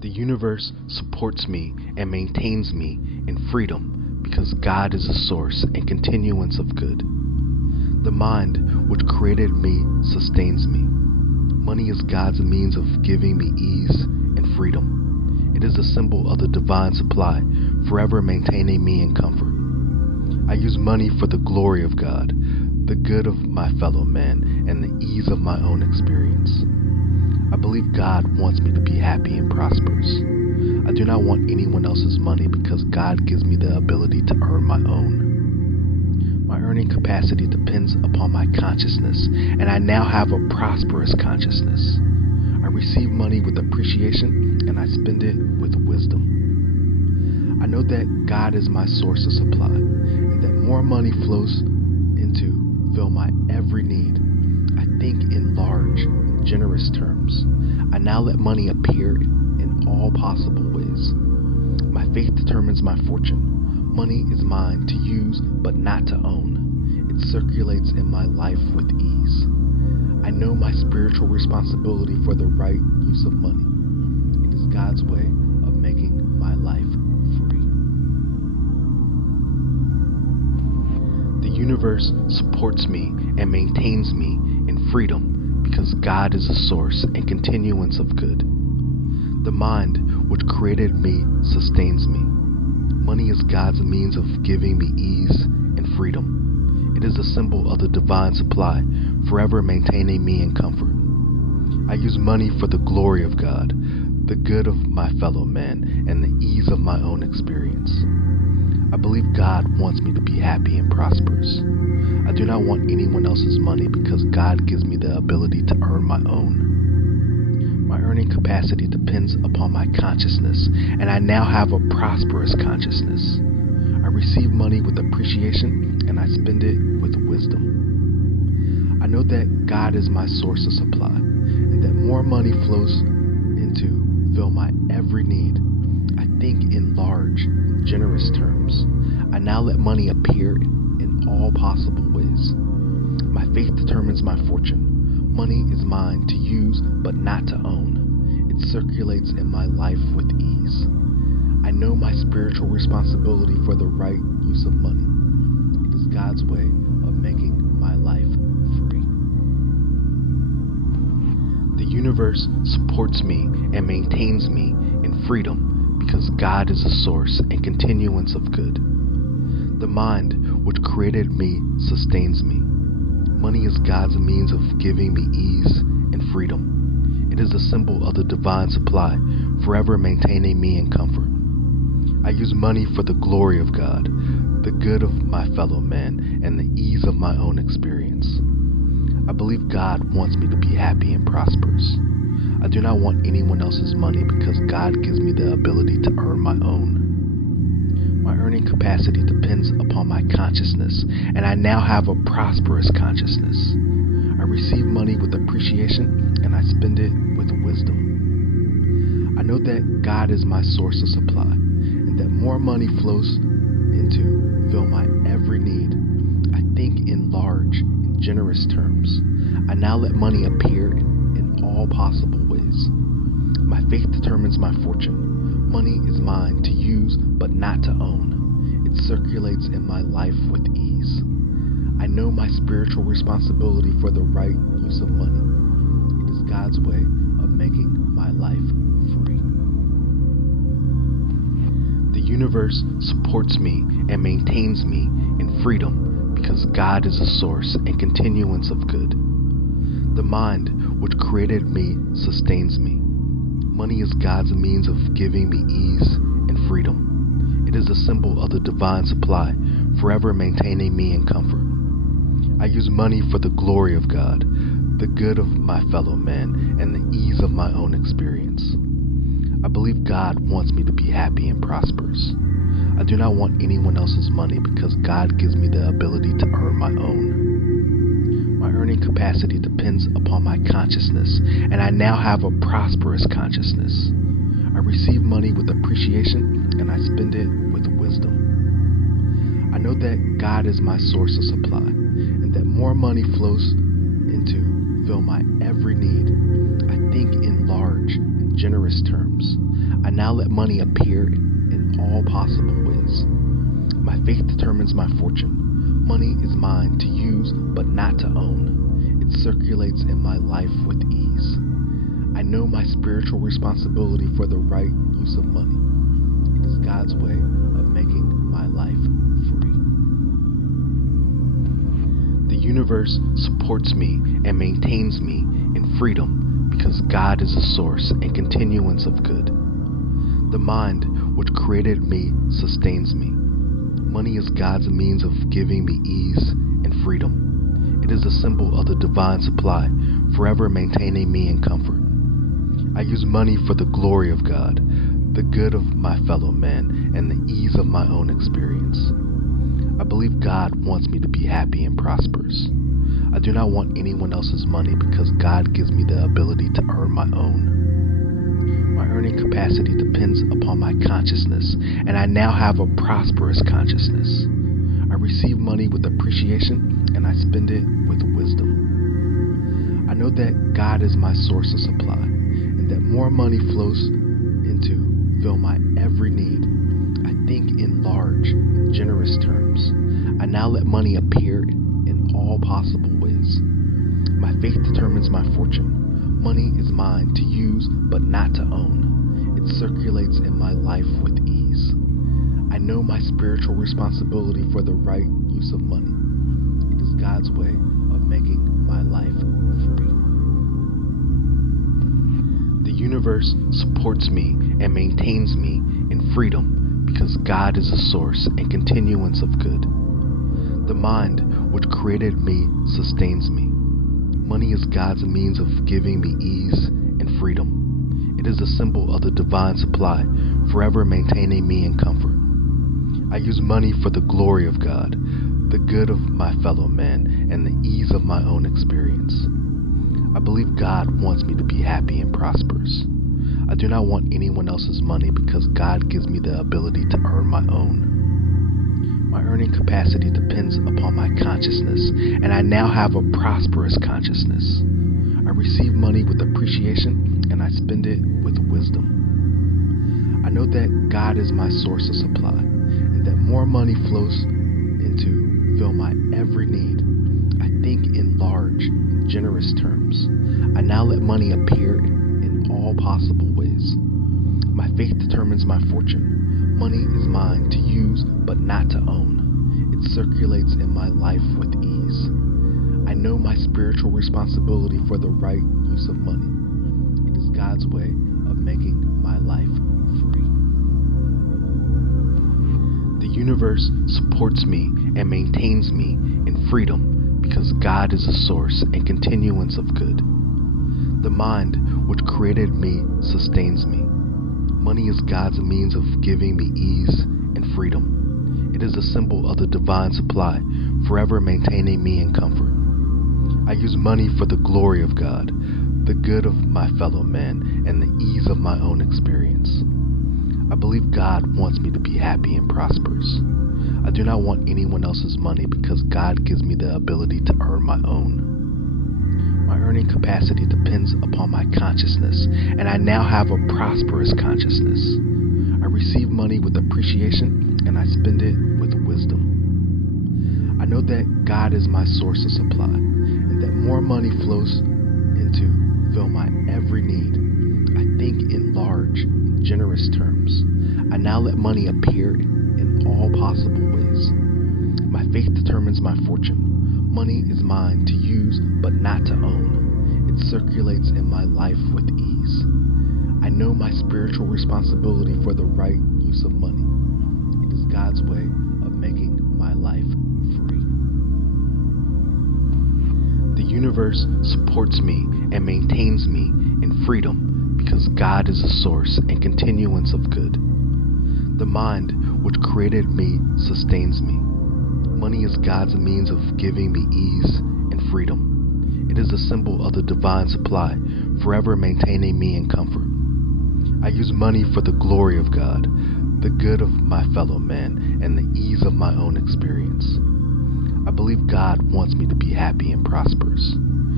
The universe supports me and maintains me in freedom because God is the source and continuance of good. The mind which created me sustains me. Money is God's means of giving me ease and freedom. It is a symbol of the divine supply, forever maintaining me in comfort. I use money for the glory of God, the good of my fellow man, and the ease of my own experience. I believe God wants me to be happy and prosperous. I do not want anyone else's money because God gives me the ability to earn my own. My earning capacity depends upon my consciousness, and I now have a prosperous consciousness. I receive money with appreciation, and I spend it with wisdom. I know that God is my source of supply, and that more money flows into fill my every need. I think in large and generous terms. I now let money appear in all possible ways. My faith determines my fortune. Money is mine to use but not to own. It circulates in my life with ease. I know my spiritual responsibility for the right use of money. It is God's way of making my life free. The universe supports me and maintains me in freedom because God is the source and continuance of good. The mind which created me sustains me. Money is God's means of giving me ease and freedom. It is a symbol of the divine supply, forever maintaining me in comfort. I use money for the glory of God, the good of my fellow man, and the ease of my own experience. I believe God wants me to be happy and prosperous. I do not want anyone else's money because God gives me the ability to earn my own. My earning capacity depends upon my consciousness, and I now have a prosperous consciousness. I receive money with appreciation, and I spend it with wisdom. I know that God is my source of supply, and that more money flows into fill my every need. I think in large and generous terms. I now let money appear in all possible ways. My faith determines my fortune. Money is mine to use but not to own. It circulates in my life with ease. I know my spiritual responsibility for the right use of money. It is God's way of making my life free. The universe supports me and maintains me in freedom because God is the source and continuance of good. The mind which created me sustains me. Money is God's means of giving me ease and freedom. It is a symbol of the divine supply, forever maintaining me in comfort. I use money for the glory of God, the good of my fellow man, and the ease of my own experience. I believe God wants me to be happy and prosperous. I do not want anyone else's money because God gives me the ability to earn my own. My earning capacity depends upon my consciousness, and I now have a prosperous consciousness. I receive money with appreciation, and I spend it with wisdom. I know that God is my source of supply, and that more money flows into fill my every need. I think in large and generous terms. I now let money appear in all possible ways. My faith determines my fortune. Money is mine to use but not to own. It circulates in my life with ease. I know my spiritual responsibility for the right use of money. It is God's way of making my life free. The universe supports me and maintains me in freedom because God is the source and continuance of good. The mind which created me sustains me. Money is God's means of giving me ease and freedom. It is a symbol of the divine supply, forever maintaining me in comfort. I use money for the glory of God, the good of my fellow man, and the ease of my own experience. I believe God wants me to be happy and prosperous. I do not want anyone else's money because God gives me the ability to earn my own. My earning capacity depends upon my consciousness, and I now have a prosperous consciousness. I receive money with appreciation, and I spend it with wisdom. I know that God is my source of supply, and that more money flows into fill my every need. I think in large and generous terms. I now let money appear in all possible ways. My faith determines my fortune. Money is mine to use but not to own. It circulates in my life with ease. I know my spiritual responsibility for the right use of money. It is God's way of making my life free. The universe supports me and maintains me in freedom because God is a source and continuance of good. The mind which created me sustains me. Money is God's means of giving me ease and freedom. It is a symbol of the divine supply, forever maintaining me in comfort. I use money for the glory of God, the good of my fellow man, and the ease of my own experience. I believe God wants me to be happy and prosperous. I do not want anyone else's money because God gives me the ability to earn my own. My earning capacity depends upon my consciousness, and I now have a prosperous consciousness. I receive money with appreciation, and I spend it with wisdom. I know that God is my source of supply, and that more money flows into fill my every need. I think in large and generous terms. I now let money appear in all possible ways. My faith determines my fortune. Money is mine to use but not to own. It circulates in my life with ease. I know my spiritual responsibility for the right use of money. It is God's way of making my life free. The universe supports me and maintains me in freedom because God is a source and continuance of good. The mind which created me sustains me. Money is God's means of giving me ease and freedom. It is a symbol of the divine supply, forever maintaining me in comfort. I use money for the glory of God, the good of my fellow man, and the ease of my own experience. I believe God wants me to be happy and prosperous. I do not want anyone else's money because God gives me the ability to earn my own. My earning capacity depends upon my consciousness, and I now have a prosperous consciousness. I receive money with appreciation, and I spend it with wisdom. I know that God is my source of supply, and that more money flows into fill my every need. I think in large and generous terms. I now let money appear in all possible ways. My faith determines my fortune. Money is mine to use but not to own. It circulates in my life with ease. I know my spiritual responsibility for the right use of money. It is God's way of making my life free. The universe supports me and maintains me in freedom because God is a source and continuance of good. The mind which created me sustains me. Money is God's means of giving me ease and freedom. It is a symbol of the divine supply, forever maintaining me in comfort. I use money for the glory of God, the good of my fellow man, and the ease of my own experience. I believe God wants me to be happy and prosperous. I do not want anyone else's money because God gives me the ability to earn my own. My earning capacity depends upon my consciousness, and I now have a prosperous consciousness. I receive money with appreciation, and I spend it with wisdom. I know that God is my source of supply, and that more money flows into fill my every need. I think in large and generous terms. I now let money appear in all possible ways. My faith determines my fortune. Money is mine to use but not to own. It circulates in my life with ease. I know my spiritual responsibility for the right use of money. It is God's way of making my life free. The universe supports me and maintains me in freedom because God is a source and continuance of good. The mind which created me sustains me. Money is God's means of giving me ease and freedom. It is a symbol of the divine supply, forever maintaining me in comfort. I use money for the glory of God, the good of my fellow man, and the ease of my own experience. I believe God wants me to be happy and prosperous.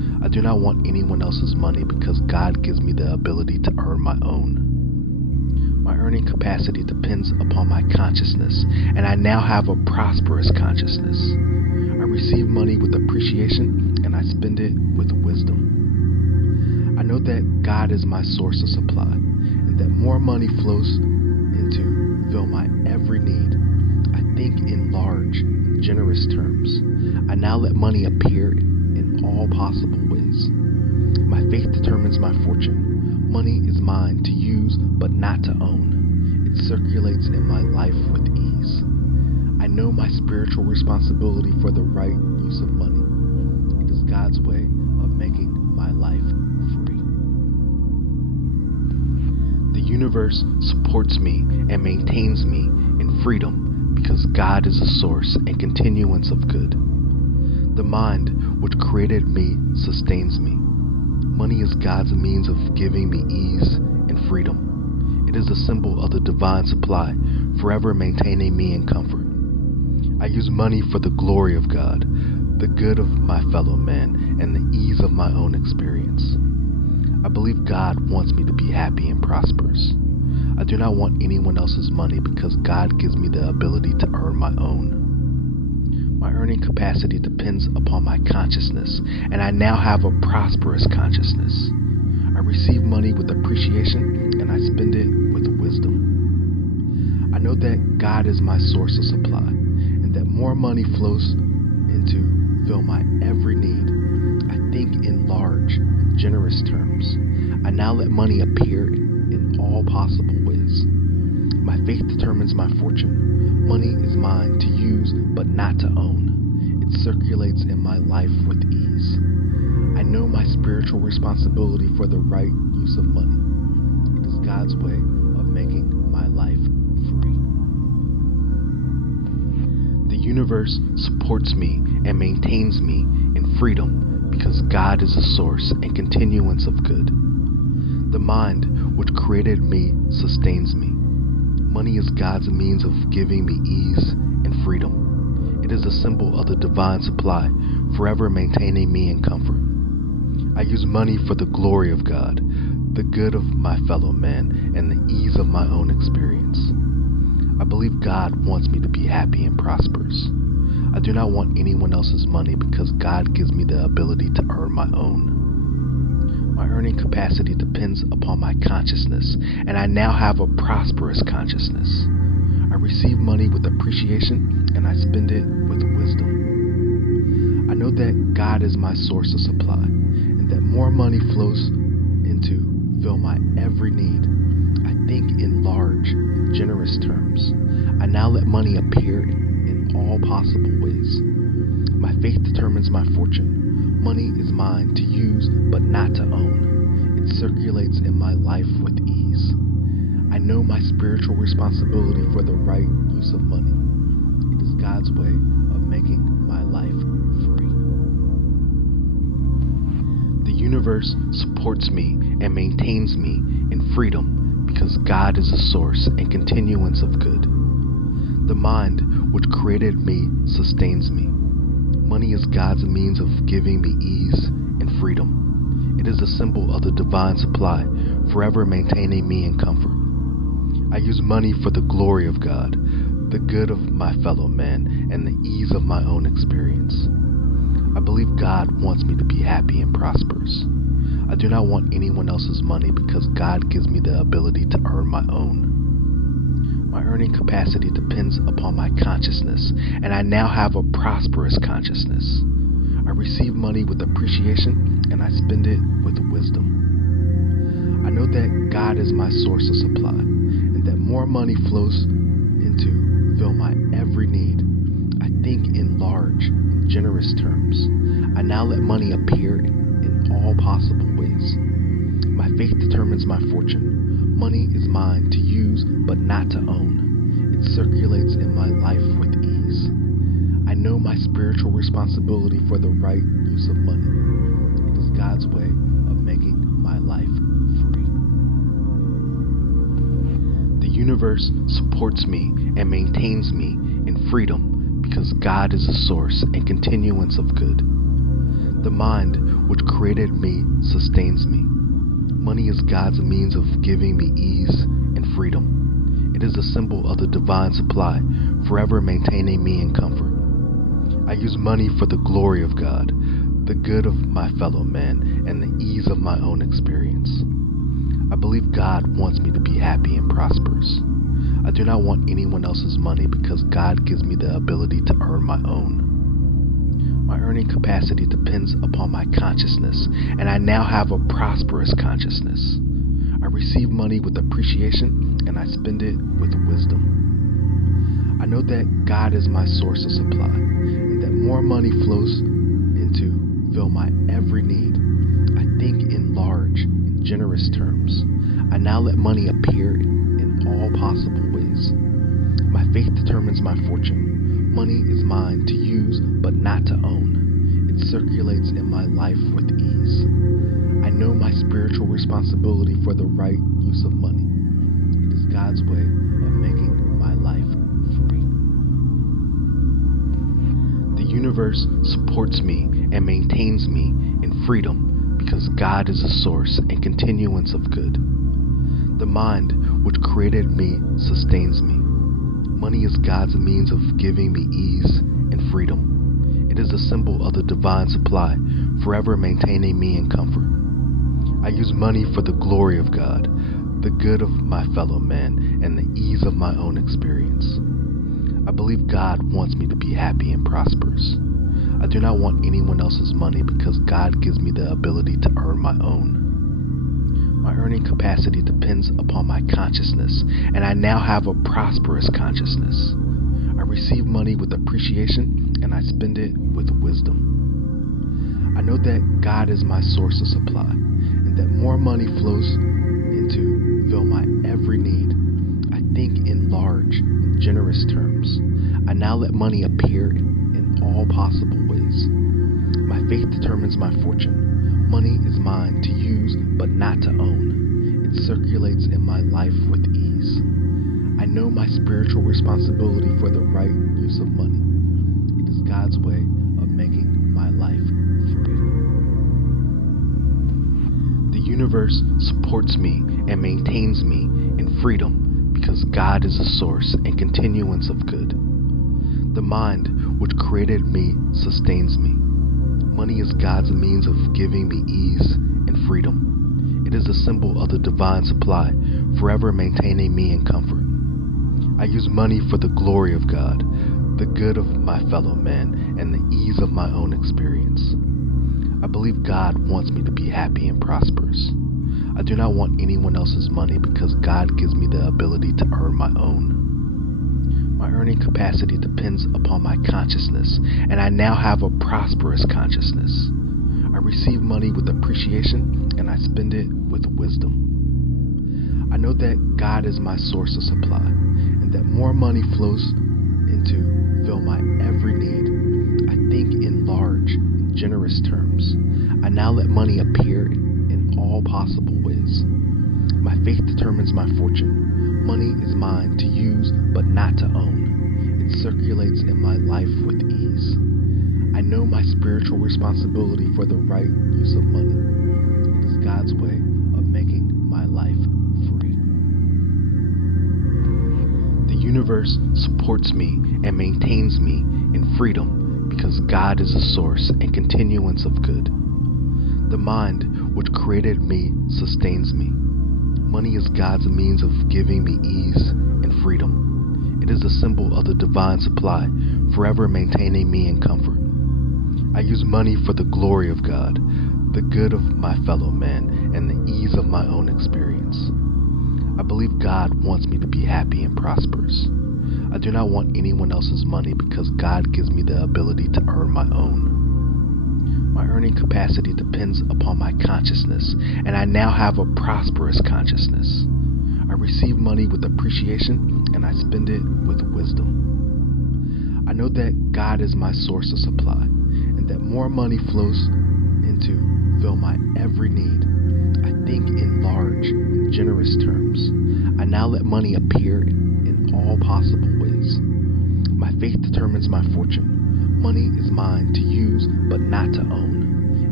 I do not want anyone else's money because God gives me the ability to earn my own. My earning capacity depends upon my consciousness, and I now have a prosperous consciousness. I receive money with appreciation, and I spend it with wisdom. I know that God is my source of supply, and that more money flows in to fill my every need. I think in large, generous terms. I now let money appear in all possible ways. My faith determines my fortune. Money is mine to use but not to own. It circulates in my life with ease. I know my spiritual responsibility for the right use of money. It is God's way of making my life free. The universe supports me and maintains me in freedom because God is a source and continuance of good. The mind which created me sustains me. Money is God's means of giving me ease and freedom. It is a symbol of the divine supply, forever maintaining me in comfort. I use money for the glory of God, the good of my fellow man, and the ease of my own experience. I believe God wants me to be happy and prosperous. I do not want anyone else's money because God gives me the ability to earn my own. My earning capacity depends upon my consciousness, and I now have a prosperous consciousness. I receive money with appreciation, and I spend it with wisdom. I know that God is my source of supply, and that more money flows in to fill my every need. I think in large, generous terms. I now let money appear in all possible ways. My faith determines my fortune. Money is mine to use but not to own. It circulates in my life with ease. I know my spiritual responsibility for the right use of money. It is God's way of making my life free. The universe supports me and maintains me in freedom because God is a source and continuance of good. The mind which created me sustains me. Money is God's means of giving me ease and freedom. It is a symbol of the divine supply, forever maintaining me in comfort. I use money for the glory of God, the good of my fellow man, and the ease of my own experience. I believe God wants me to be happy and prosperous. I do not want anyone else's money because God gives me the ability to earn my own. My earning capacity depends upon my consciousness, and I now have a prosperous consciousness. I receive money with appreciation, and I spend it with wisdom. I know that God is my source of supply, and that more money flows in to fill my every need. I think in large, generous terms. I now let money appear in all possible ways. My faith determines my fortune. Money is mine to use but not to own. It circulates in my life with ease. I know my spiritual responsibility for the right use of money. It is God's way of making my life free. The universe supports me and maintains me in freedom because God is a source and continuance of good. The mind which created me sustains me. Money is God's means of giving me ease and freedom. It is a symbol of the divine supply, forever maintaining me in comfort. I use money for the glory of God, the good of my fellow man, and the ease of my own experience. I believe God wants me to be happy and prosperous. I do not want anyone else's money because God gives me the ability to earn my own. My earning capacity depends upon my consciousness, and I now have a prosperous consciousness. I receive money with appreciation, and I spend it with wisdom. I know that God is my source of supply, and that more money flows in to fill my every need. I think in large, generous terms. I now let money appear in all possible ways. My faith determines my fortune. Money is mine to use but not to own. It circulates in my life with ease. I know my spiritual responsibility for the right use of money. It is God's way of making my life free. The universe supports me and maintains me in freedom because God is a source and continuance of good. The mind which created me sustains me. Money is God's means of giving me ease and freedom. It is a symbol of the divine supply, forever maintaining me in comfort. I use money for the glory of God, the good of my fellow man, and the ease of my own experience. I believe God wants me to be happy and prosperous. I do not want anyone else's money because God gives me the ability to earn my own. My earning capacity depends upon my consciousness, and I now have a prosperous consciousness. I receive money with appreciation, and I spend it with wisdom. I know that God is my source of supply, and that more money flows into fill my every need. I think in large and generous terms. I now let money appear in all possible ways. My faith determines my fortune. Money is mine to use, but not to own. It circulates in my life with ease. I know my spiritual responsibility for the right use of money. It is God's way of making my life free. The universe supports me and maintains me in freedom because God is a source and continuance of good. The mind which created me sustains me. Money is God's means of giving me ease and freedom. It is a symbol of the divine supply, forever maintaining me in comfort. I use money for the glory of God, the good of my fellow man, and the ease of my own experience. I believe God wants me to be happy and prosperous. I do not want anyone else's money because God gives me the ability to earn my own. My earning capacity depends upon my consciousness, and I now have a prosperous consciousness. I receive money with appreciation, and I spend it with wisdom. I know that God is my source of supply, and that more money flows into fill my every need. I think in large and generous terms. I now let money appear in all possible ways. My faith determines my fortune. Money is mine to use, but not to own. It circulates in my life with ease. I know my spiritual responsibility for the right use of money. It is God's way of making my life free. The universe supports me and maintains me in freedom because God is a source and continuance of good. The mind which created me sustains me. Money is God's means of giving me ease and freedom. It is a symbol of the divine supply, forever maintaining me in comfort. I use money for the glory of God, the good of my fellow man, and the ease of my own experience. I believe God wants me to be happy and prosperous. I do not want anyone else's money because God gives me the ability to earn my own. My earning capacity depends upon my consciousness, and I now have a prosperous consciousness. I receive money with appreciation, and I spend it with wisdom. I know that God is my source of supply, and that more money flows into fill my every need. I think in large and generous terms. I now let money appear in all possible ways. My faith determines my fortune. Money is mine to use, but not to own. It circulates in my life with ease. I know my spiritual responsibility for the right use of money. It is God's way of making my life free. The universe supports me and maintains me in freedom because God is a source and continuance of good. The mind which created me sustains me. Money is God's means of giving me ease and freedom. It is a symbol of the divine supply, forever maintaining me in comfort. I use money for the glory of God, the good of my fellow man, and the ease of my own experience. I believe God wants me to be happy and prosperous. I do not want anyone else's money because God gives me the ability to earn my own. My earning capacity depends upon my consciousness, and I now have a prosperous consciousness. I receive money with appreciation, and I spend it with wisdom. I know that God is my source of supply, and that more money flows into fill my every need. I think in large and generous terms. I now let money appear in all possible ways. My faith determines my fortune. Money is mine to use, but not to own.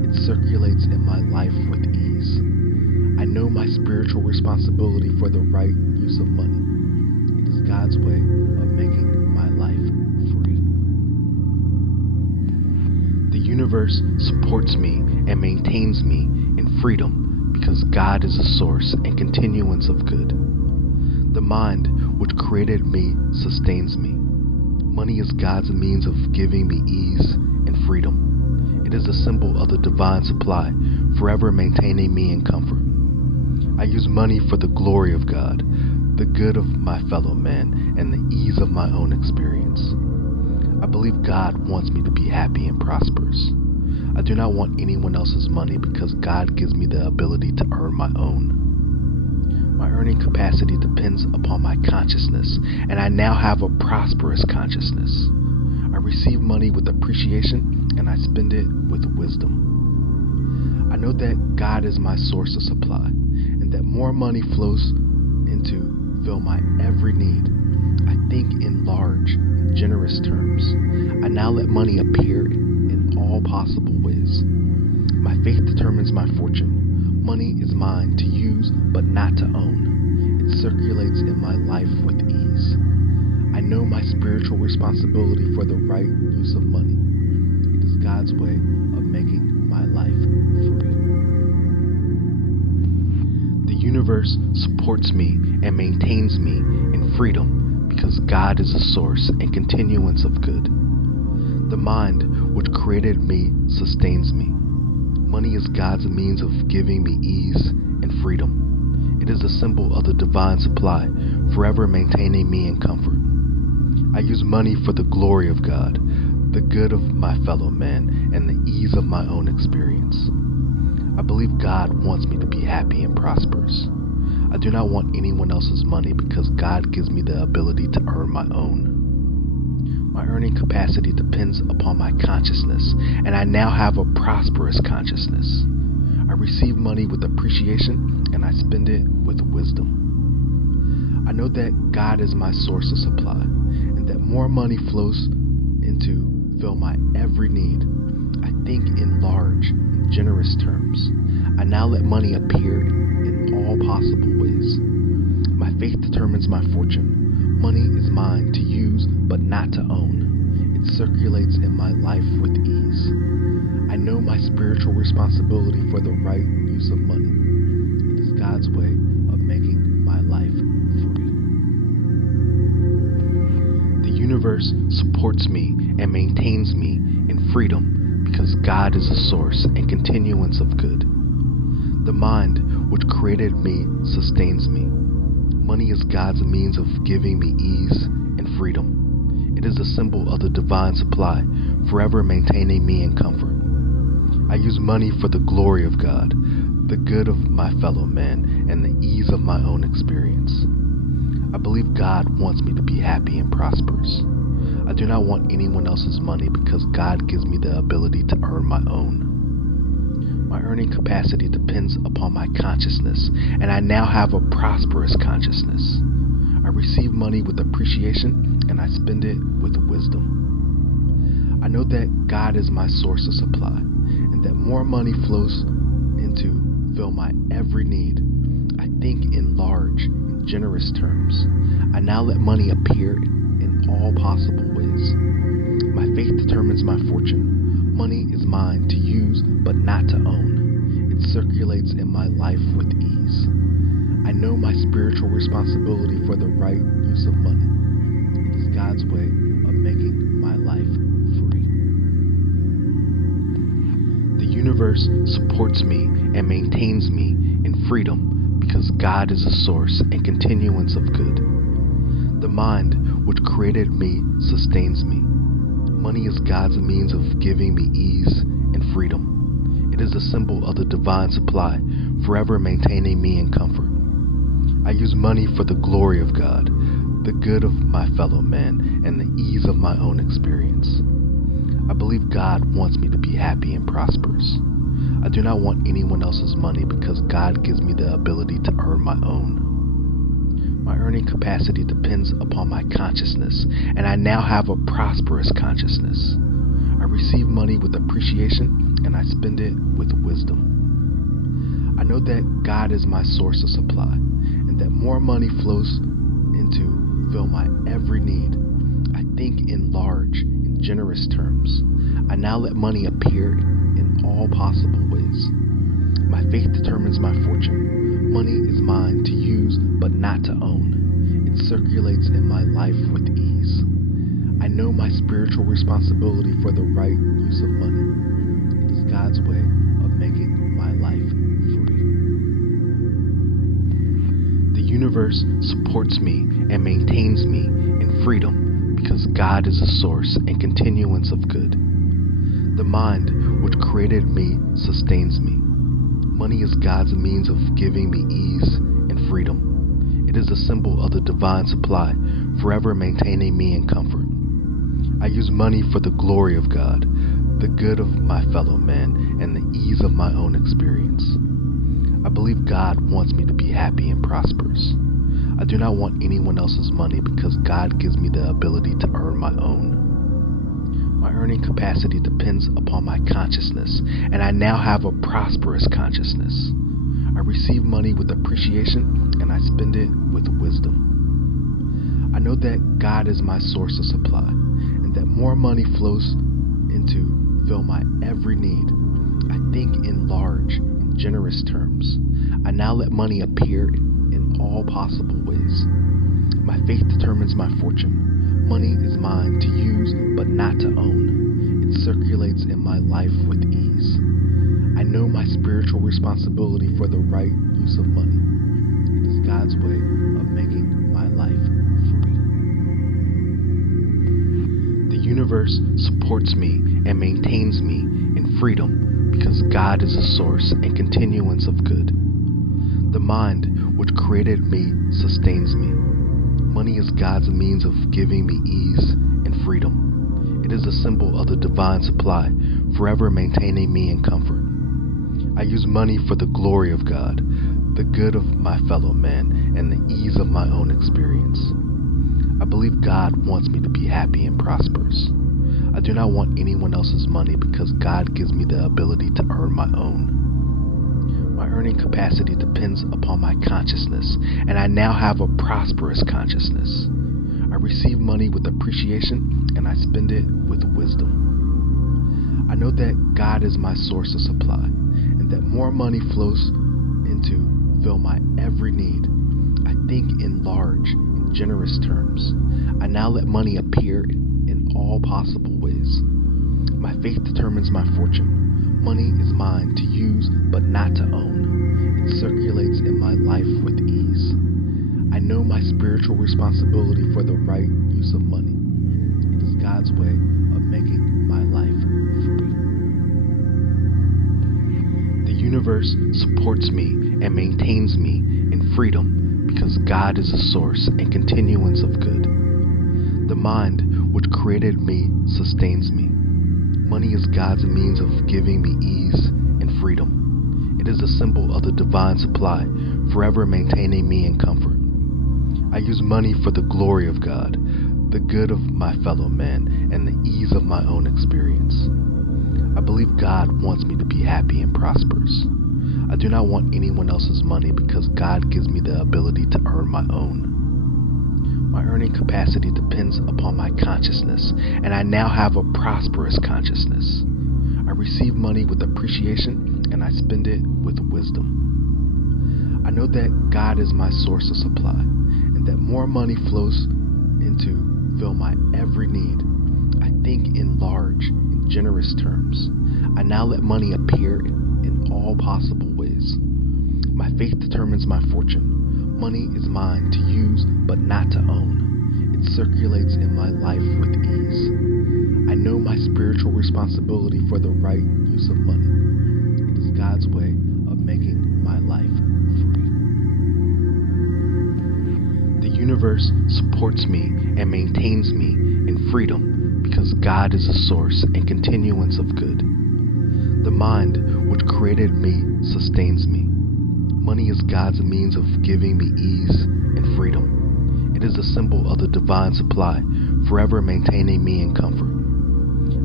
It circulates in my life with ease. I know my spiritual responsibility for the right use of money. It is God's way of making my life free. The universe supports me and maintains me in freedom because God is the source and continuance of good. The mind which created me sustains me. Money is God's means of giving me ease and freedom. It is a symbol of the divine supply, forever maintaining me in comfort. I use money for the glory of God, the good of my fellow man, and the ease of my own experience. I believe God wants me to be happy and prosperous. I do not want anyone else's money because God gives me the ability to earn my own. My earning capacity depends upon my consciousness, and I now have a prosperous consciousness. I receive money with appreciation, and I spend it with wisdom. I know that God is my source of supply, and that more money flows into fill my every need. I think in large and generous terms. I now let money appear in all possible ways. My faith determines my fortune. Money is mine to use but not to own. It circulates in my life with ease. I know my spiritual responsibility for the right use of money. It is God's way of making my life free. The universe supports me and maintains me in freedom because God is the source and continuance of good. The mind which created me sustains me. Money is God's means of giving me ease and freedom. It is a symbol of the divine supply, forever maintaining me in comfort. I use money for the glory of God, the good of my fellow man, and the ease of my own experience. I believe God wants me to be happy and prosperous. I do not want anyone else's money because God gives me the ability to earn my own. My earning capacity depends upon my consciousness, and I now have a prosperous consciousness. I receive money with appreciation, and I spend it with wisdom. I know that God is my source of supply, and that more money flows into fill my every need. I think in large and generous terms. I now let money appear in all possible ways. My faith determines my fortune. Money is mine to use but not to own. It circulates in my life with ease. I know my spiritual responsibility for the right use of money. It is God's way of making my life free. The universe supports me and maintains me in freedom because God is the source and continuance of good. The mind which created me sustains me. Money is God's means of giving me ease and freedom. It is a symbol of the divine supply, forever maintaining me in comfort. I use money for the glory of God, the good of my fellow man, and the ease of my own experience. I believe God wants me to be happy and prosperous. I do not want anyone else's money because God gives me the ability to earn my own. My earning capacity depends upon my consciousness, and I now have a prosperous consciousness. I receive money with appreciation, and I spend it with wisdom. I know that God is my source of supply, and that more money flows into fill my every need. I think in large and generous terms. I now let money appear in all possible ways. My faith determines my fortune. Money is mine to use but not to own. It circulates in my life with ease. I know my spiritual responsibility for the right use of money. It is God's way of making my life free. The universe supports me and maintains me in freedom because God is the source and continuance of good. The mind which created me sustains me. Money is God's means of giving me ease and freedom. It is a symbol of the divine supply, forever maintaining me in comfort. I use money for the glory of God, the good of my fellow man, and the ease of my own experience. I believe God wants me to be happy and prosperous. I do not want anyone else's money because God gives me the ability to earn my own. My earning capacity depends upon my consciousness, and I now have a prosperous consciousness. I I receive money with appreciation and I spend it with wisdom. I know that God is my source of supply and that more money flows into fill my every need. I think in large and generous terms. I now let money appear in all possible ways. My faith determines my fortune. Money is mine to use but not to own. It circulates in my life with ease. I know my spiritual responsibility for the right use of money. It is God's way of making my life free. The universe supports me and maintains me in freedom because God is a source and continuance of good. The mind which created me sustains me. Money is God's means of giving me ease and freedom. It is a symbol of the divine supply, forever maintaining me in comfort. I use money for the glory of God, the good of my fellow man, and the ease of my own experience. I believe God wants me to be happy and prosperous. I do not want anyone else's money because God gives me the ability to earn my own. My earning capacity depends upon my consciousness, and I now have a prosperous consciousness. I receive money with appreciation, and I spend it with wisdom. I know that God is my source of supply, and that more money flows into fill my every need. I think in large and generous terms. I now let money appear in all possible ways. My faith determines my fortune. Money is mine to use but not to own. It circulates in my life with ease. I know my spiritual responsibility for the right use of money. It is God's way of making my life free. The universe supports me and maintains me in freedom because God is a source and continuance of good. The mind which created me sustains me. Money is God's means of giving me ease and freedom. It is a symbol of the divine supply, forever maintaining me in comfort. I use money for the glory of God, the good of my fellow man, and the ease of my own experience. I believe God wants me to be happy and prosperous. I do not want anyone else's money because God gives me the ability to earn my own. My earning capacity depends upon my consciousness, and I now have a prosperous consciousness. I receive money with appreciation, and I spend it with wisdom. I know that God is my source of supply, and that more money flows into fill my every need. I think in large and generous terms. I now let money appear in all possible ways. My faith determines my fortune. Money is mine to use but not to own. It circulates in my life with ease. I know my spiritual responsibility for the right use of money. It is God's way of making my life free. The universe supports me and maintains me in freedom because God is a source and continuance of good. The mind which created me sustains me. Money is God's means of giving me ease and freedom. It is a symbol of the divine supply, forever maintaining me in comfort. I use money for the glory of God, the good of my fellow man, and the ease of my own experience. I believe God wants me to be happy and prosperous. I do not want anyone else's money because God gives me the ability to earn my own. My earning capacity depends upon my consciousness, and I now have a prosperous consciousness. I receive money with appreciation, and I spend it with wisdom. I know that God is my source of supply, and that more money flows into fill my every need. I think in large and generous terms. I now let money appear in all possible ways. My faith determines my fortune. Money is mine to use but not to own. It circulates in my life with ease. I know my spiritual responsibility for the right use of money. It is God's way of making my life free. The universe supports me and maintains me in freedom because God is a source and continuance of good. The mind which created me sustains me. Money is God's means of giving me ease and freedom. It is a symbol of the divine supply, forever maintaining me in comfort.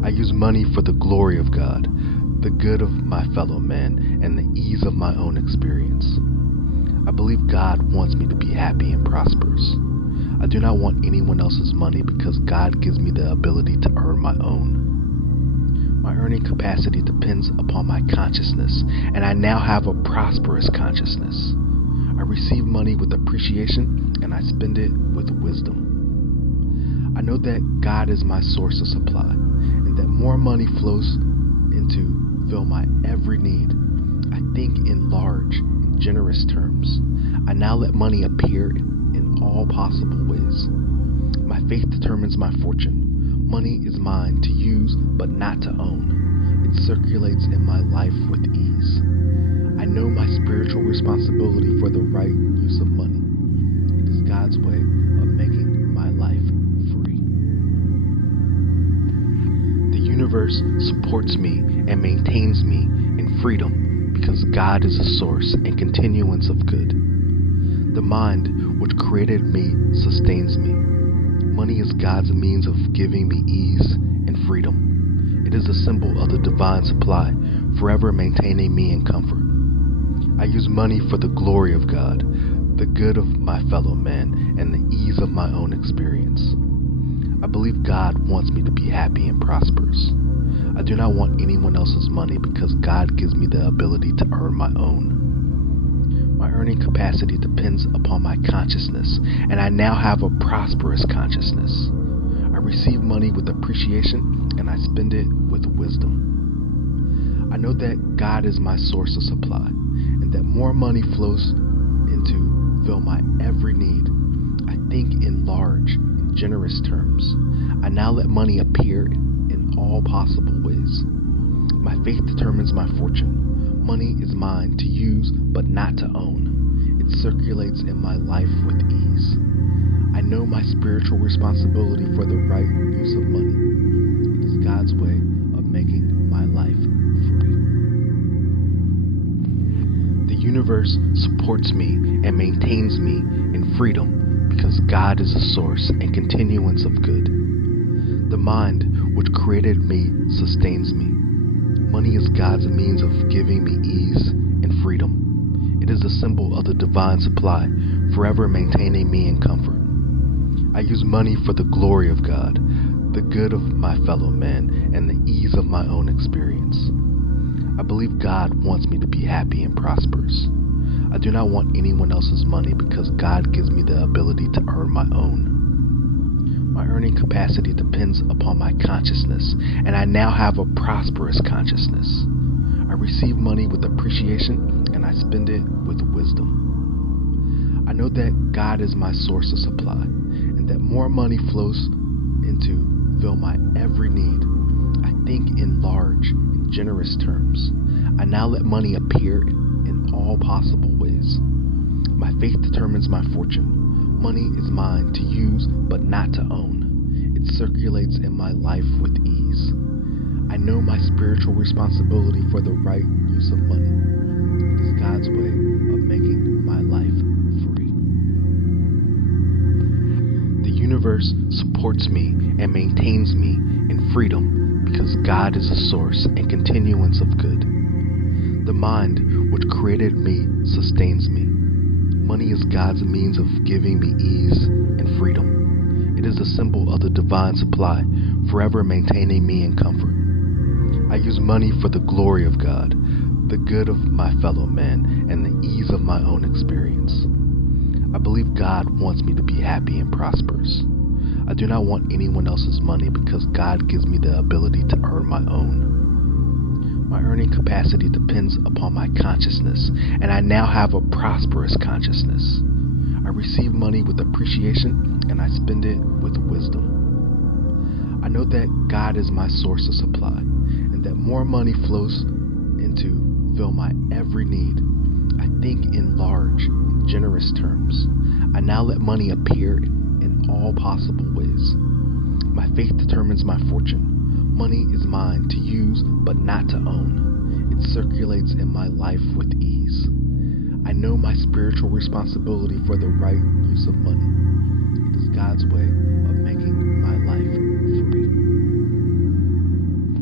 I use money for the glory of God, the good of my fellow man, and the ease of my own experience. I believe God wants me to be happy and prosperous. I do not want anyone else's money because God gives me the ability to earn my own. My earning capacity depends upon my consciousness, and I now have a prosperous consciousness. I receive money with appreciation, and I spend it with wisdom. I know that God is my source of supply, and that more money flows into fill my every need. I think in large and generous terms. I now let money appear in all possible ways. My faith determines my fortune. Money is mine to use but not to own. It circulates in my life with ease. I know my spiritual responsibility for the right use of money. It is God's way of making my life free. The universe supports me and maintains me in freedom because God is a source and continuance of good. The mind which created me sustains me. Money is God's means of giving me ease and freedom. It is a symbol of the divine supply, forever maintaining me in comfort. I use money for the glory of God, the good of my fellow man, and the ease of my own experience. I believe God wants me to be happy and prosperous. I do not want anyone else's money because God gives me the ability to earn my own. My earning capacity depends upon my consciousness, and I now have a prosperous consciousness. I receive money with appreciation, and I spend it with wisdom. I know that God is my source of supply, and that more money flows into fill my every need. I think in large and generous terms. I now let money appear in all possible ways. My faith determines my fortune. Money is mine to use but not to own. It circulates in my life with ease. I know my spiritual responsibility for the right use of money. It is God's way of making my life free. The universe supports me and maintains me in freedom because God is a source and continuance of good. The mind which created me sustains me. Money is God's means of giving me ease and freedom. It is a symbol of the divine supply, forever maintaining me in comfort. I use money for the glory of God, the good of my fellow man, and the ease of my own experience. I believe God wants me to be happy and prosperous. I do not want anyone else's money because God gives me the ability to earn my own. My earning capacity depends upon my consciousness, and I now have a prosperous consciousness. I receive money with appreciation, and I spend it with wisdom. I know that God is my source of supply, and that more money flows into fill my every need. I think in large and generous terms. I now let money appear in all possible ways. My faith determines my fortune. Money is mine to use but not to own. It circulates in my life with ease. I know my spiritual responsibility for the right use of money. It is God's way of making my life free. The universe supports me and maintains me in freedom because God is a source and continuance of good. The mind which created me sustains me. Money is God's means of giving me ease and freedom. It is a symbol of the divine supply, forever maintaining me in comfort. I use money for the glory of God, the good of my fellow man, and the ease of my own experience. I believe God wants me to be happy and prosperous. I do not want anyone else's money because God gives me the ability to earn my own. My earning capacity depends upon my consciousness, and I now have a prosperous consciousness. I receive money with appreciation, and I spend it with wisdom. I know that God is my source of supply, and that more money flows into fill my every need. I think in large and generous terms. I now let money appear in all possible ways. My faith determines my fortune. Money is mine to use but not to own. It circulates in my life with ease. I know my spiritual responsibility for the right use of money. It is God's way of making my life free.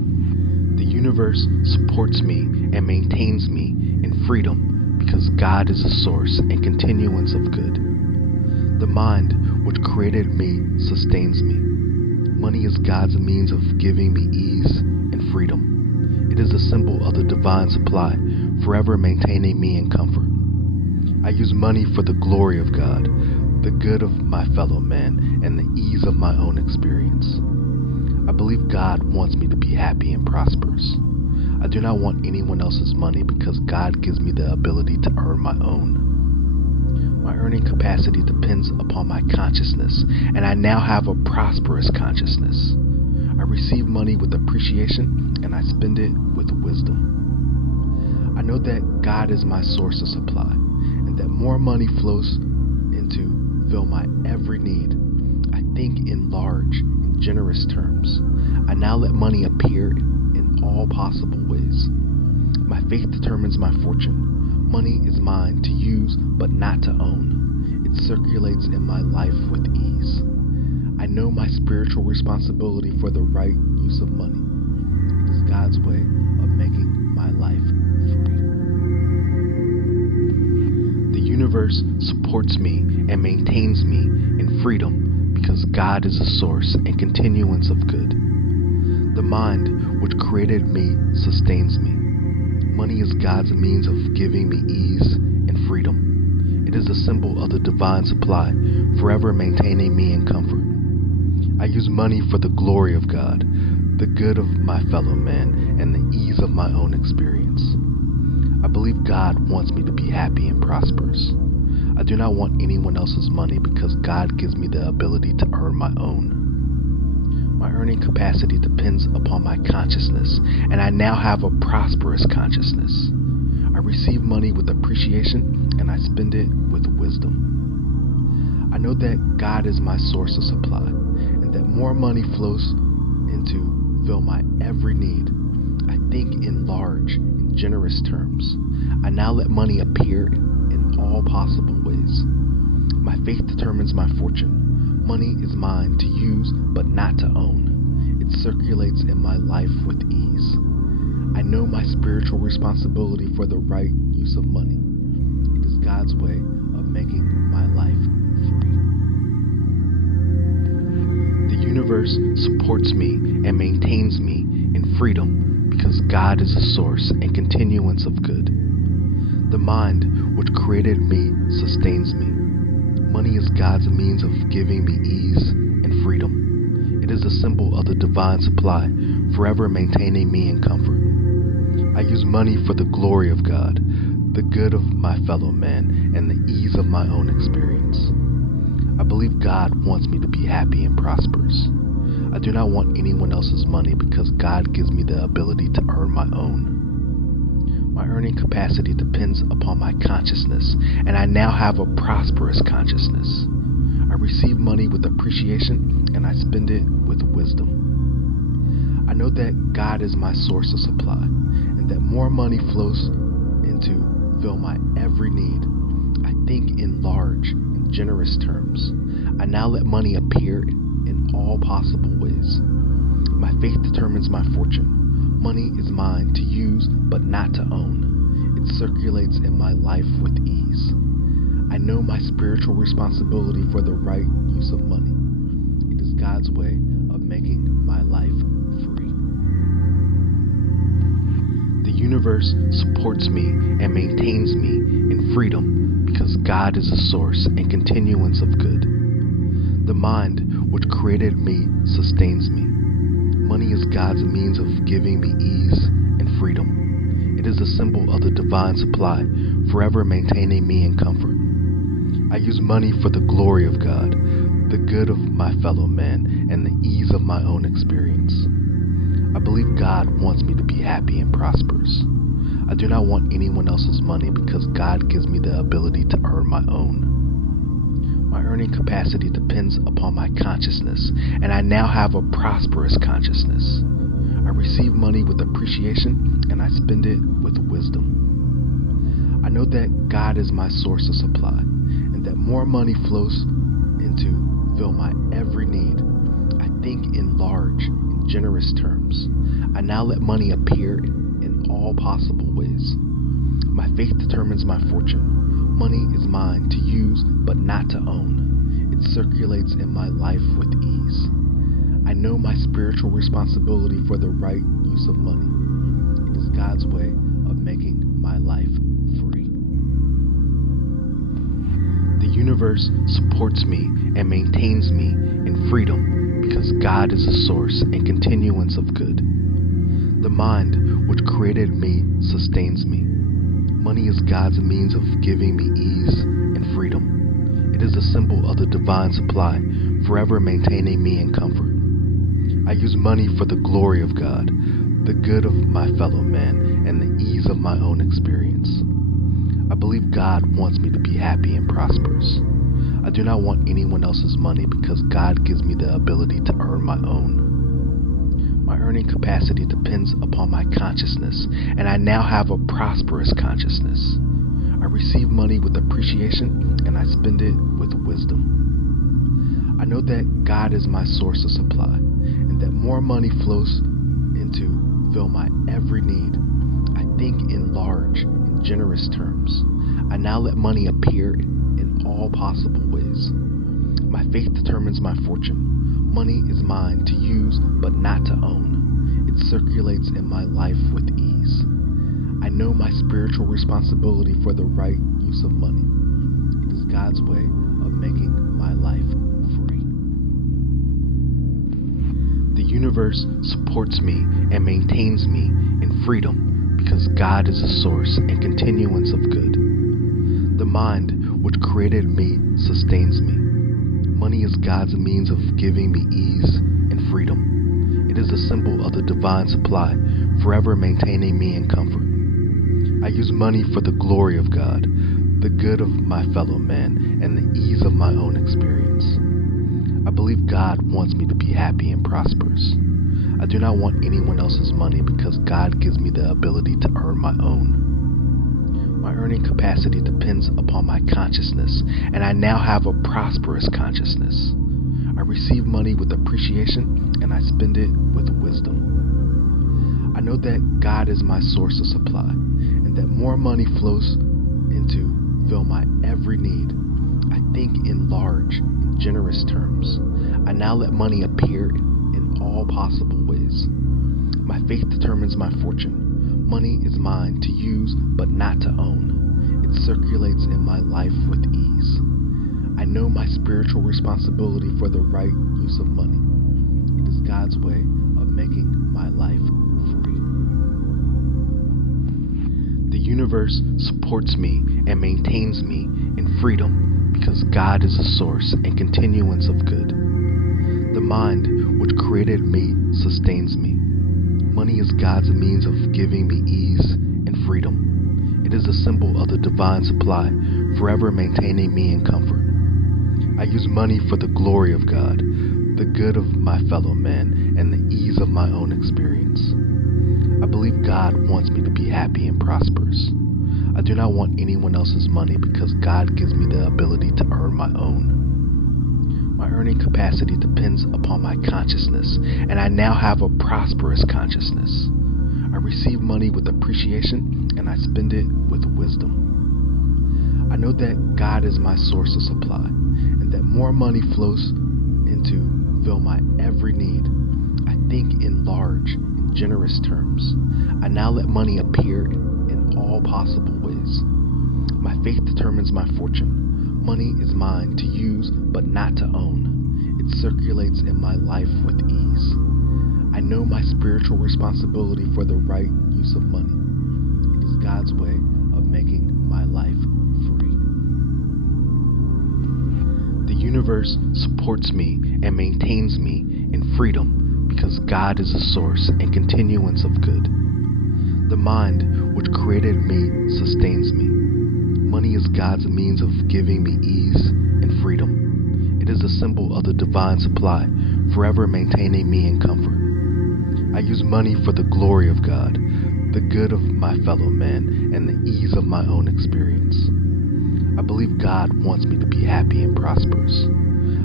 universe supports me and maintains me in freedom because God is a source and continuance of good. The mind which created me sustains me. Money is God's means of giving me ease and freedom. It is a symbol of the divine supply, forever maintaining me in comfort. I use money for the glory of God, the good of my fellow man, and the ease of my own experience. I believe God wants me to be happy and prosperous. I do not want anyone else's money because God gives me the ability to earn my own. My earning capacity depends upon my consciousness, and I now have a prosperous consciousness. I receive money with appreciation, and I spend it with wisdom. I know that God is my source of supply, and that more money flows into fill my every need. I think in large and generous terms. I now let money appear in all possible ways. My faith determines my fortune. Money is mine to use but not to own. It circulates in my life with ease. I know my spiritual responsibility for the right use of money. It is God's way of making my life free. The universe supports me and maintains me in freedom because God is a source and continuance of good. The mind which created me sustains me. Money is God's means of giving me ease and freedom. It is a symbol of the divine supply, forever maintaining me in comfort. I use money for the glory of God, the good of my fellow man, and the ease of my own experience. I believe God wants me to be happy and prosperous. I do not want anyone else's money because God gives me the ability to earn my own. My earning capacity depends upon my consciousness, and I now have a prosperous consciousness. I receive money with appreciation, and I spend it with wisdom. I know that God is my source of supply, and that more money flows into fill my every need. I think in large and generous terms. I now let money appear in all possible ways. My faith determines my fortune. Money is mine to use but not to own. It circulates in my life with ease. I know my spiritual responsibility for the right use of money. It is God's way of making my life free. The universe supports me and maintains me in freedom because God is a source and continuance of good. The mind which created me sustains me. Money is God's means of giving me ease and freedom. It is a symbol of the divine supply, forever maintaining me in comfort. I use money for the glory of God, the good of my fellow man, and the ease of my own experience. I believe God wants me to be happy and prosperous. I do not want anyone else's money because God gives me the ability to earn my own. My earning capacity depends upon my consciousness, and I now have a prosperous consciousness. I receive money with appreciation, and I spend it with wisdom. I know that God is my source of supply, and that more money flows into fill my every need. I think in large and generous terms. I now let money appear in all possible ways. My faith determines my fortune. Money is mine to use but not to own. It circulates in my life with ease. I know my spiritual responsibility for the right use of money. It is God's way of making my life free. The universe supports me and maintains me in freedom because God is a source and continuance of good. The mind which created me sustains me. Money is God's means of giving me ease and freedom. It is a symbol of the divine supply, forever maintaining me in comfort. I use money for the glory of God, the good of my fellow man, and the ease of my own experience. I believe God wants me to be happy and prosperous. I do not want anyone else's money because God gives me the ability to earn my own. My earning capacity depends upon my consciousness, and I now have a prosperous consciousness. I receive money with appreciation, and I spend it with wisdom. I know that God is my source of supply, and that more money flows into fill my every need. I think in large and generous terms. I now let money appear in all possible ways. My faith determines my fortune. Money is mine to use but not to own. It circulates in my life with ease. I know my spiritual responsibility for the right use of money. It is God's way of making my life free. The universe supports me and maintains me in freedom because God is the source and continuance of good. The mind which created me sustains me. Money is God's means of giving me ease and freedom. It is a symbol of the divine supply, forever maintaining me in comfort. I use money for the glory of God, the good of my fellow man, and the ease of my own experience. I believe God wants me to be happy and prosperous. I do not want anyone else's money because God gives me the ability to earn my own. My earning capacity depends upon my consciousness, and I now have a prosperous consciousness. I receive money with appreciation, and I spend it with wisdom. I know that God is my source of supply, and that more money flows into fill my every need. I think in large and generous terms. I now let money appear in all possible ways. My faith determines my fortune. Money is mine to use but not to own. It circulates in my life with ease. I know my spiritual responsibility for the right use of money. It is God's way of making my life free. The universe supports me and maintains me in freedom because God is the source and continuance of good. The mind which created me sustains me. Money is God's means of giving me ease and freedom. It is a symbol of the divine supply, forever maintaining me in comfort. I use money for the glory of God, the good of my fellow man, and the ease of my own experience. I believe God wants me to be happy and prosperous. I do not want anyone else's money because God gives me the ability to earn my own. My earning capacity depends upon my consciousness, and I now have a prosperous consciousness. I receive money with appreciation, and I spend it with wisdom. I know that God is my source of supply, and that more money flows into fill my every need. I think in large and generous terms. I now let money appear in all possible ways. My faith determines my fortune. Money is mine to use but not to own. It circulates in my life with ease. I know my spiritual responsibility for the right use of money. It is God's way of making my life free. The universe supports me and maintains me in freedom because God is the source and continuance of good. The mind which created me sustains me. Money is God's means of giving me ease and freedom. It is a symbol of the divine supply, forever maintaining me in comfort. I use money for the glory of God, the good of my fellow man, and the ease of my own experience. I believe God wants me to be happy and prosperous. I do not want anyone else's money because God gives me the ability to earn my own. My earning capacity depends upon my consciousness, and I now have a prosperous consciousness. I receive money with appreciation, and I spend it with wisdom. I know that God is my source of supply, and that more money flows into fill my every need. I think in large and generous terms. I now let money appear in all possible ways. My faith determines my fortune. Money is mine to use but not to own. It circulates in my life with ease. I know my spiritual responsibility for the right use of money. It is God's way of making my life free. The universe supports me and maintains me in freedom because God is the source and continuance of good. The mind which created me sustains me. Money is God's means of giving me ease and freedom. It is a symbol of the divine supply, forever maintaining me in comfort. I use money for the glory of God, the good of my fellow man, and the ease of my own experience. I believe God wants me to be happy and prosperous.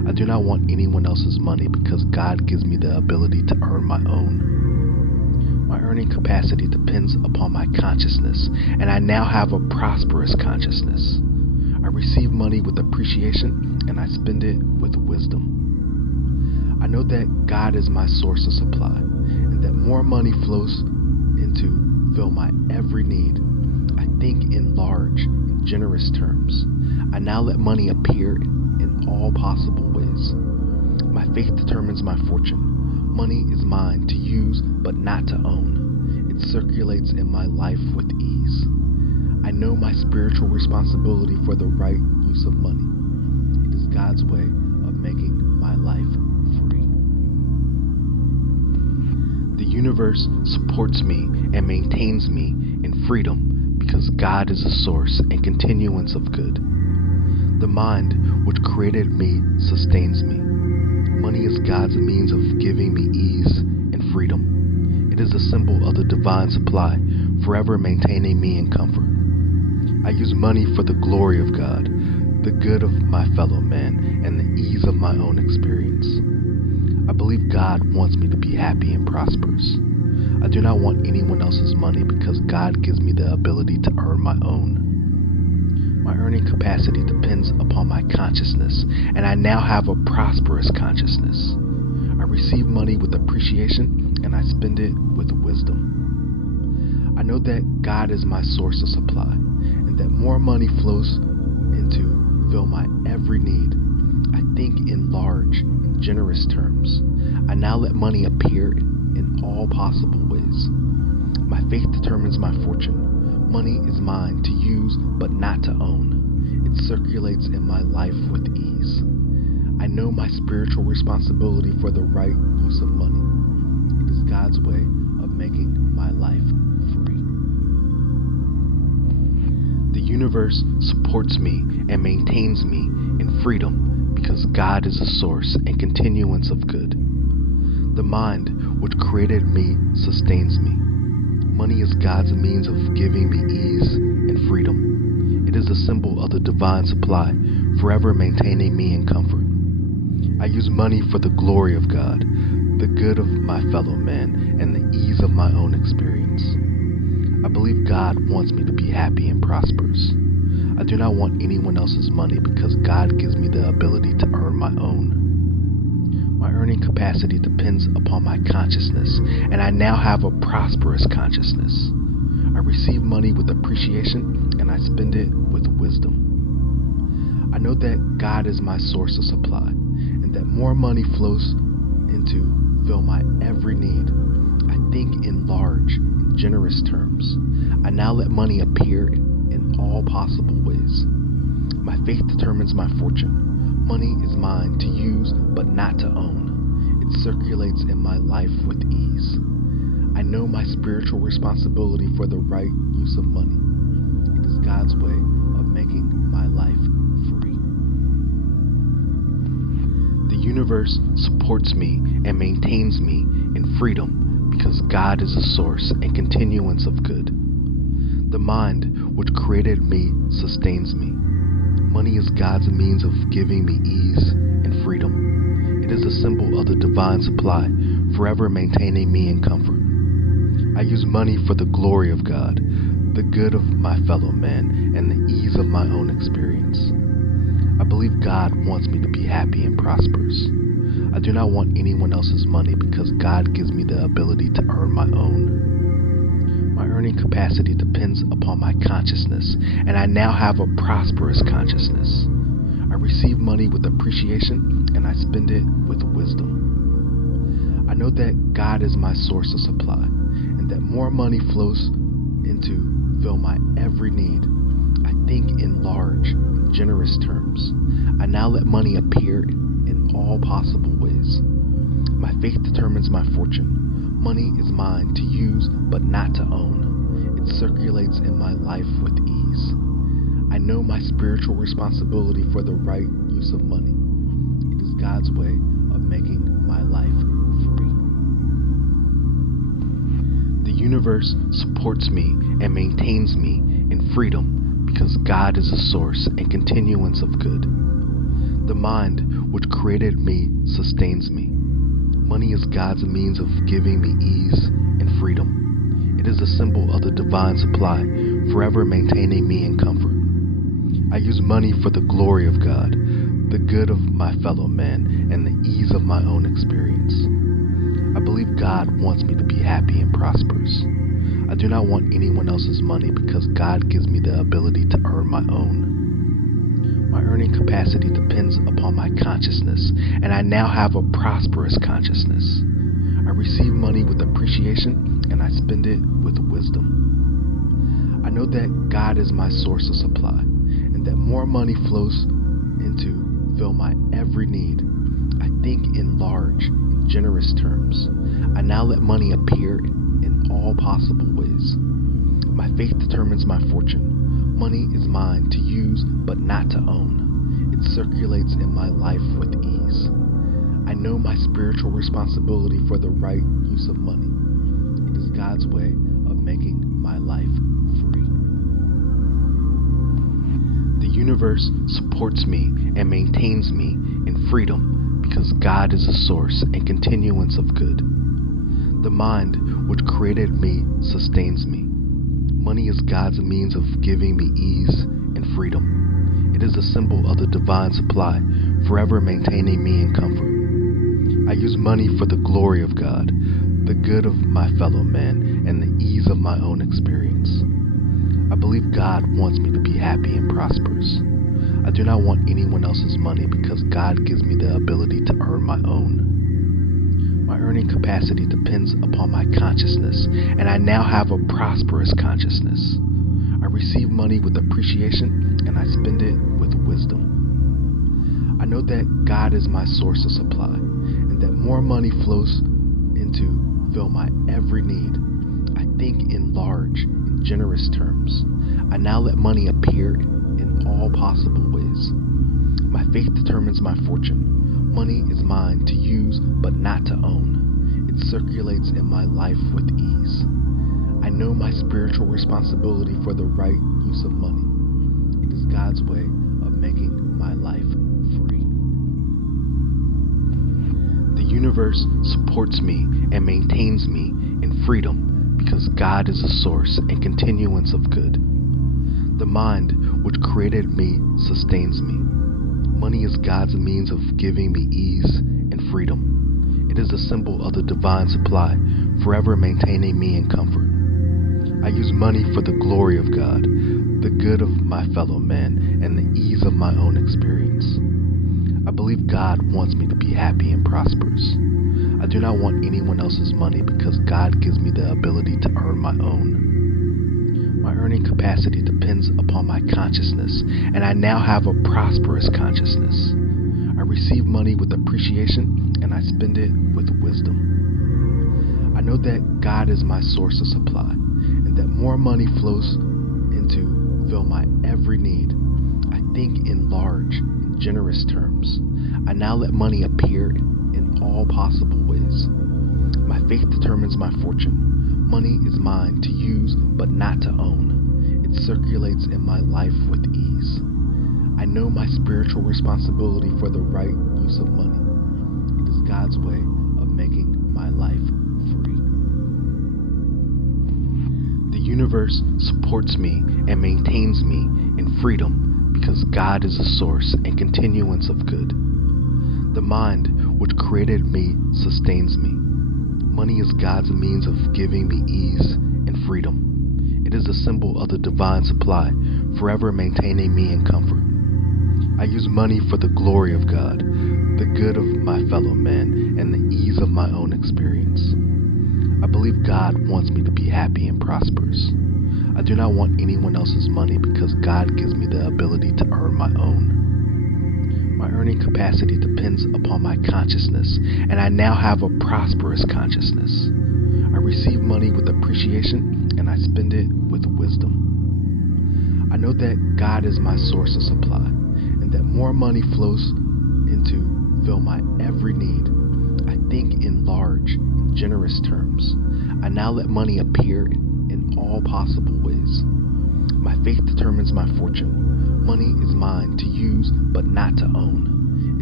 I do not want anyone else's money because God gives me the ability to earn my own. My earning capacity depends upon my consciousness, and I now have a prosperous consciousness. I receive money with appreciation, and I spend it with wisdom. I know that God is my source of supply, and that more money flows into fill my every need. I think in large and generous terms. I now let money appear in all possible ways. My faith determines my fortune. Money is mine to use but not to own. It circulates in my life with ease. I know my spiritual responsibility for the right use of money. It is God's way of making my life free. The universe supports me and maintains me in freedom because God is a source and continuance of good. The mind which created me sustains me. Money is God's means of giving me ease and freedom. It is a symbol of the divine supply, forever maintaining me in comfort. I use money for the glory of God, the good of my fellow man, and the ease of my own experience. I believe God wants me to be happy and prosperous. I do not want anyone else's money because God gives me the ability to earn my own. My earning capacity depends upon my consciousness, and I now have a prosperous consciousness. I receive money with appreciation, and I spend it with wisdom. I know that God is my source of supply, and that more money flows into fill my every need. I think in large and generous terms. I now let money appear in all possible ways. My faith determines my fortune. Money is mine to use but not to own. It circulates in my life with ease. I know my spiritual responsibility for the right use of money. It is God's way of making my life free. The universe supports me and maintains me in freedom because God is a source and continuance of good. The mind which created me sustains me. Money is God's means of giving me ease and freedom. It is a symbol of the divine supply, forever maintaining me in comfort. I use money for the glory of God, the good of my fellow man, and the ease of my own experience. I believe God wants me to be happy and prosperous. I do not want anyone else's money because God gives me the ability to earn my own. My earning capacity depends upon my consciousness, and I now have a prosperous consciousness. I receive money with appreciation, and I spend it with wisdom. I know that God is my source of supply, and that more money flows into fill my every need. I think in large and generous terms. I now let money appear in all possible ways. My faith determines my fortune. Money is mine to use but not to own. It circulates in my life with ease. I know my spiritual responsibility for the right use of money. It is God's way of making my life free. The universe supports me and maintains me in freedom because God is a source and continuance of good. The mind which created me sustains me. Money is God's means of giving me ease and freedom. It is a symbol of the divine supply, forever maintaining me in comfort. I use money for the glory of God, the good of my fellow man, and the ease of my own experience. I believe God wants me to be happy and prosperous. I do not want anyone else's money because God gives me the ability to earn my own. My earning capacity depends upon my consciousness, and I now have a prosperous consciousness. I receive money with appreciation, and I spend it with wisdom. I know that God is my source of supply, and that more money flows into fill my every need. I think in large and generous terms. I now let money appear in all possible ways. My faith determines my fortune. Money is mine to use but not to own. It circulates in my life with ease. I know my spiritual responsibility for the right use of money. It is God's way of making my life free. The universe supports me and maintains me in freedom because God is a source and continuance of good. The mind which created me sustains me. Money is God's means of giving me ease and freedom. It is a symbol of the divine supply, forever maintaining me in comfort. I use money for the glory of God, the good of my fellow man, and the ease of my own experience. I believe God wants me to be happy and prosperous. I do not want anyone else's money because God gives me the ability to earn my own. My earning capacity depends upon my consciousness, and I now have a prosperous consciousness. I receive money with appreciation, and I spend it with wisdom. I know that God is my source of supply, and that more money flows into fill my every need. I think in large and generous terms. I now let money appear in all possible ways. My faith determines my fortune. Money is mine to use but not to own. It circulates in my life with ease. I know my spiritual responsibility for the right use of money. It is God's way of making my life free. The universe supports me and maintains me in freedom because God is a source and continuance of good. The mind which created me sustains me. Money is God's means of giving me ease and freedom. It is a symbol of the divine supply, forever maintaining me in comfort. I use money for the glory of God, the good of my fellow man, and the ease of my own experience. I believe God wants me to be happy and prosperous. I do not want anyone else's money because God gives me the ability to earn my own. My earning capacity depends upon my consciousness, and I now have a prosperous consciousness. I receive money with appreciation, and I spend it with wisdom. I know that God is my source of supply, and that more money flows into fill my every need. I think in large and generous terms. I now let money appear in all possible ways. My faith determines my fortune. Money is mine to use but not to own. It circulates in my life with ease. I know my spiritual responsibility for the right use of money. It is God's way of making my life free. The universe supports me and maintains me in freedom because God is a source and continuance of good. The mind which created me sustains me. Money is God's means of giving me ease and freedom. It is a symbol of the divine supply, forever maintaining me in comfort. I use money for the glory of God, the good of my fellow man, and the ease of my own experience. I believe God wants me to be happy and prosperous. I do not want anyone else's money because God gives me the ability to earn my own. My earning capacity depends upon my consciousness, and I now have a prosperous consciousness. I receive money with appreciation, and I spend it with wisdom. I know that God is my source of supply, and that more money flows into fill my every need. I think in large and generous terms. I now let money appear in all possible ways. My faith determines my fortune. Money is mine to use but not to own. It circulates in my life with ease. I know my spiritual responsibility for the right use of money. It is God's way of making my life free. The universe supports me and maintains me in freedom because God is a source and continuance of good. The mind which created me sustains me. Money is God's means of giving me ease and freedom. It is a symbol of the divine supply, forever maintaining me in comfort. I use money for the glory of God, the good of my fellow man, and the ease of my own experience. I believe God wants me to be happy and prosperous. I do not want anyone else's money because God gives me the ability to earn my own. My earning capacity depends upon my consciousness, and I now have a prosperous consciousness. I receive money with appreciation, and I spend it with wisdom. I know that God is my source of supply, and that more money flows into fill my every need. I think in large and generous terms. I now let money appear in all possible ways. My faith determines my fortune. Money is mine to use but not to own.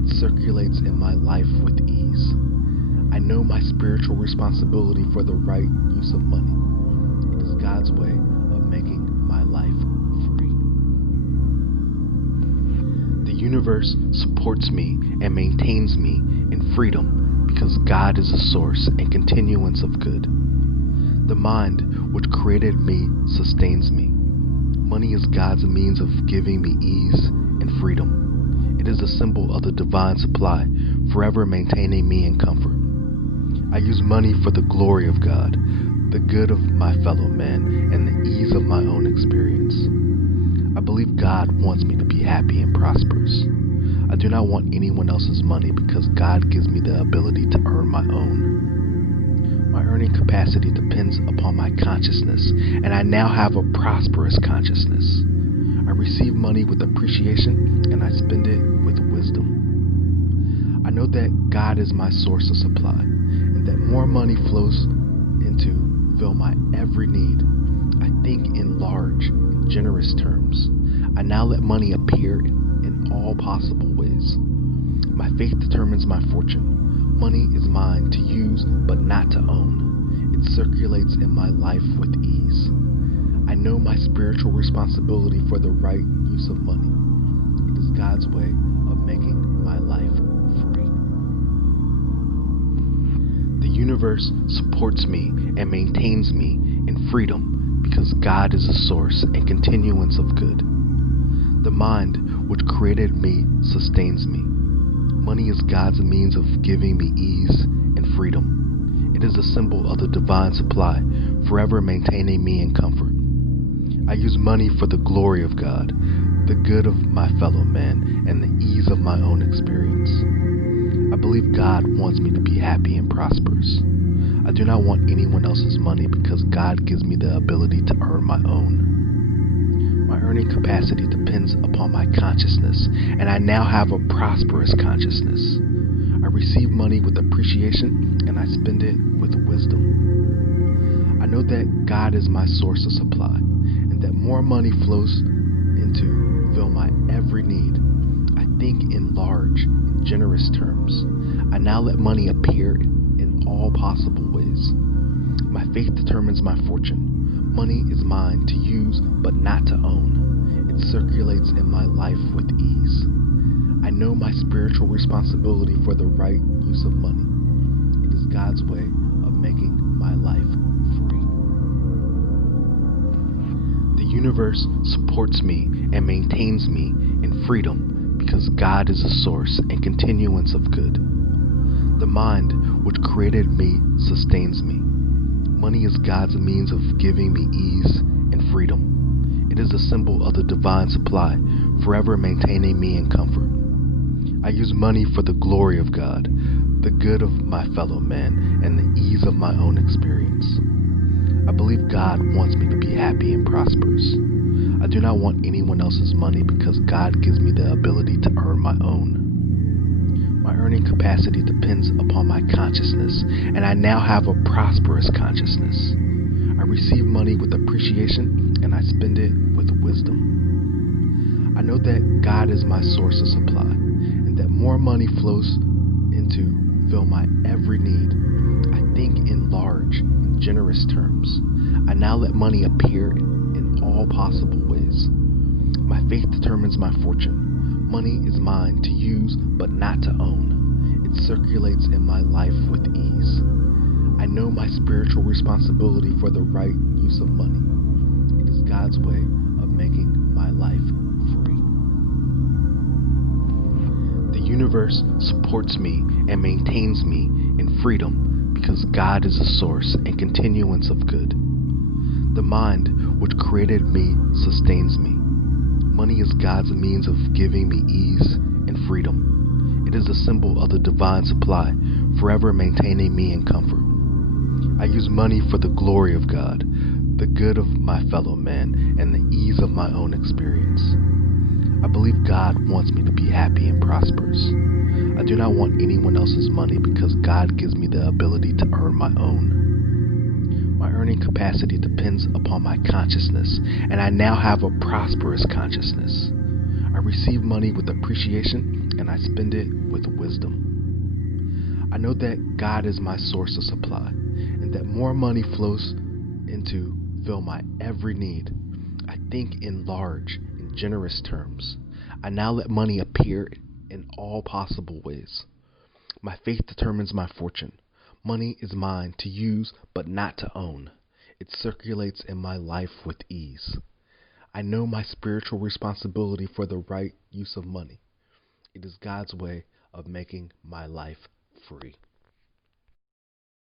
It circulates in my life with ease. I know my spiritual responsibility for the right use of money. It is God's way of making my life free. The universe supports me and maintains me in freedom because God is a source and continuance of good. The mind which created me sustains me. Money is God's means of giving me ease and freedom. It is a symbol of the divine supply, forever maintaining me in comfort. I use money for the glory of God, the good of my fellow man, and the ease of my own experience. I believe God wants me to be happy and prosperous. I do not want anyone else's money because God gives me the ability to earn my own. My earning capacity depends upon my consciousness, and I now have a prosperous consciousness. I receive money with appreciation, and I spend it with wisdom. I know that God is my source of supply, and that more money flows into fill my every need. I think in large and generous terms. I now let money appear in all possible ways. My faith determines my fortune. Money is mine to use but not to own. It circulates in my life with ease. I know my spiritual responsibility for the right use of money. It is God's way of making my life free. The universe supports me and maintains me in freedom because God is a source and continuance of good. The mind which created me sustains me. Money is God's means of giving me ease and freedom. It is a symbol of the divine supply, forever maintaining me in comfort. I use money for the glory of God, the good of my fellow man, and the ease of my own experience. I believe God wants me to be happy and prosperous. I do not want anyone else's money because God gives me the ability to earn my own. My earning capacity depends upon my consciousness, and I now have a prosperous consciousness. I receive money with appreciation, and I spend it with wisdom. I know that God is my source of supply, and that more money flows into fill my every need. I think in large and generous terms. I now let money appear in all possible ways. My faith determines my fortune. Money is mine to use but not to own. It circulates in my life with ease. I know my spiritual responsibility for the right use of money. It is God's way of making my life free. The universe supports me and maintains me in freedom because God is a source and continuance of good. The mind which created me sustains me. Money is God's means of giving me ease and freedom. It is a symbol of the divine supply, forever maintaining me in comfort. I use money for the glory of God, the good of my fellow man, and the ease of my own experience. I believe God wants me to be happy and prosperous. I do not want anyone else's money because God gives me the ability to earn my own. My earning capacity depends upon my consciousness, and I now have a prosperous consciousness. I receive money with appreciation, and I spend it with wisdom. I know that God is my source of supply, and that more money flows into fill my every need. I think in large and generous terms. I now let money appear in all possible ways. My faith determines my fortune. Money is mine to use but not to own. It circulates in my life with ease. I know my spiritual responsibility for the right use of money. It is God's way of making my life free. The universe supports me and maintains me in freedom because God is a source and continuance of good. The mind which created me sustains me. Money is God's means of giving me ease and freedom. It is a symbol of the divine supply, forever maintaining me in comfort. I use money for the glory of God, the good of my fellow man, and the ease of my own experience. I believe God wants me to be happy and prosperous. I do not want anyone else's money because God gives me the ability to earn my own. My earning capacity depends upon my consciousness, and I now have a prosperous consciousness. I receive money with appreciation, and I spend it with wisdom. I know that God is my source of supply, and that more money flows into fill my every need. I think in large and generous terms. I now let money appear in all possible ways. My faith determines my fortune. Money is mine to use but not to own. It circulates in my life with ease. I know my spiritual responsibility for the right use of money. It is God's way of making my life free.